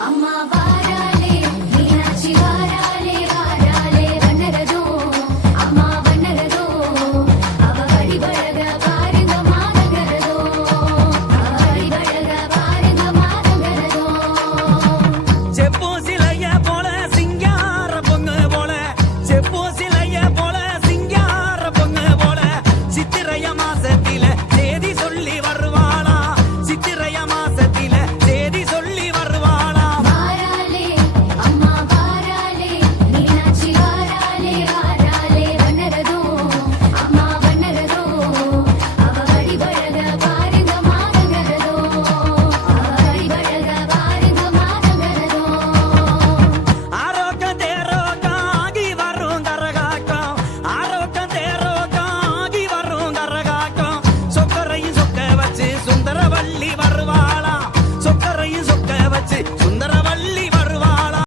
Ama var.